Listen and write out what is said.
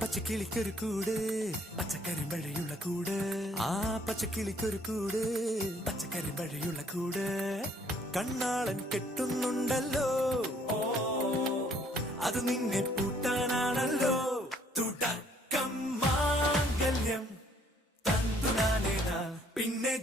പച്ചക്കിളിക്കൊരു കൂട് പച്ചക്കരിമ്പഴയുള്ള കൂട് ആ പച്ചക്കിളിക്കൊരു കൂട് പച്ചക്കരിമ്പഴയുള്ള കൂട് കണ്ണാളൻ കെട്ടുന്നുണ്ടല്ലോ അത് നിന്നെ പൂട്ടാനാണല്ലോ തുടക്കം മാംഗല്യം തന്തുനാനേന പിന്നെ